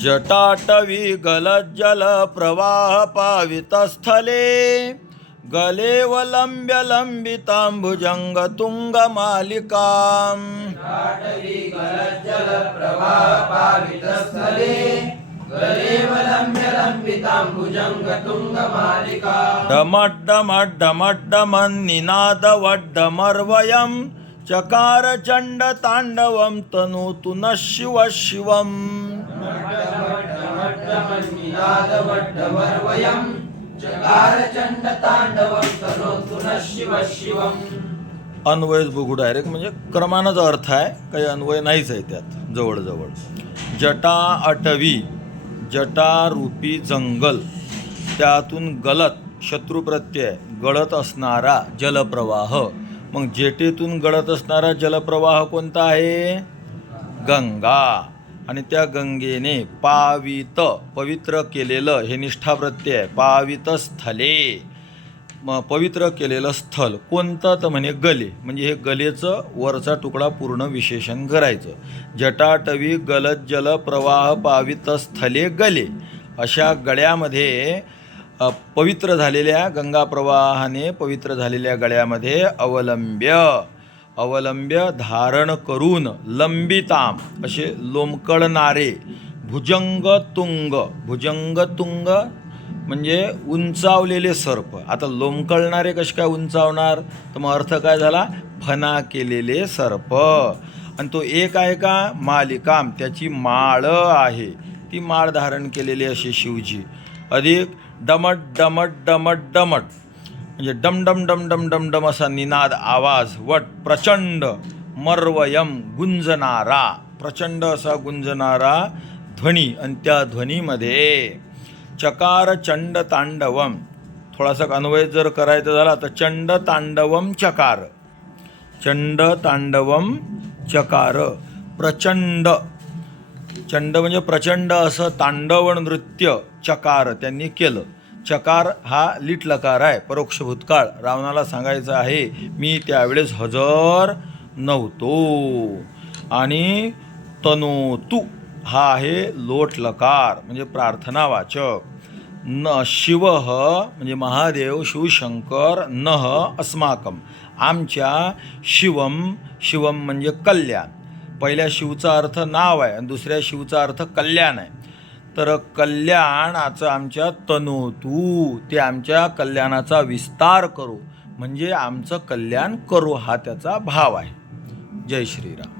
जटाटवी गलज्जल प्रवाह पावितस्थले गलेवलंब्य लंबितांबुजंग तुंगमालिकाम् जटाटवी गलज्जल प्रवाह पावितस्थले गलेवलंब्य लंबितांबुजंग तुंगमालिकाम् डमड्डमड्डमड्डमन्निनादवड्डमर्वयम् चकार चंड तांडवं तनोतु नः शिव शिवम् डमड्डमड्डमन्निनादवड्डमर्वयम् चकार चंड तांडवं तनोतु नः शिव शिवम्. अन्वयच बघू डायरेक्ट, म्हणजे क्रमानच अर्थ आहे, काही अन्वय नाहीच आहे त्यात. जवळजवळ जटा अटवी, जटारूपी जंगल, त्यातून गलत शत्रुप्रत्यय गळत असणारा जलप्रवाह. मग जेटेतून गळत असणारा जलप्रवाह कोणता आहे? गंगा. आणि त्या गंगेने पावित पवित्र केलेलं, हे निष्ठाप्रत्यय आहे. पावित स्थले, मग पवित्र केलेलं स्थल कोणतं? तर म्हणे गले. म्हणजे हे गलेचं वरचा तुकडा पूर्ण विशेषण करायचं. जटाटवी गलज्जल प्रवाह पावित स्थले गले, अशा गळ्यामध्ये पवित्र झालेल्या गंगा प्रवाहाने पवित्र झालेल्या गळ्यामध्ये अवलंब्य धारण करून लंबिताम असे लोंबकळणारे भुजंग तुंग म्हणजे उंचावलेले सर्प. आता लोंबकळणारे कसे काय उंचावणार? तर मग अर्थ काय झाला? फणा केलेले सर्प. आणि तो एक आहे का? मालिकाम, त्याची माळ आहे, ती माळ धारण केलेली अशी शिवजी. अधिक डमट डमट डमट डमट म्हणजे डम डम डम डम डम डम असा निनाद आवाज. वट प्रचंड मर्वयम गुंजणारा, प्रचंड असा गुंजणारा ध्वनी. आणि त्या ध्वनीमध्ये चकार चंड तांडवम, थोडासा अन्वय जर करायचा झाला तर चंड तांडवम चकार, चंड तांडवम चकार. प्रचंड, चंड म्हणजे प्रचंड असं तांडव नृत्य चकार त्यांनी केलं. चकार हा लीट लकार आहे, परोक्ष भूतकाळ. रावणाला सांगायचं आहे मी त्यावेळेस हजर नव्हतो. आणि तनोतु हा आहे लोट लकार, म्हणजे प्रार्थनावाचक. न शिव म्हणजे महादेव शिवशंकर, नह अस्माकम आमच्या, शिवम शिवम म्हणजे कल्याण. पहिल्या शिवचा अर्थ नाव आहे आणि दुसऱ्या शिवचा अर्थ कल्याण आहे. तर कल्याणाचं आमच्या तनोतू, ते आमच्या कल्याणाचा विस्तार करू, म्हणजे आमचं कल्याण करू, हा त्याचा भाव आहे. जय श्रीराम.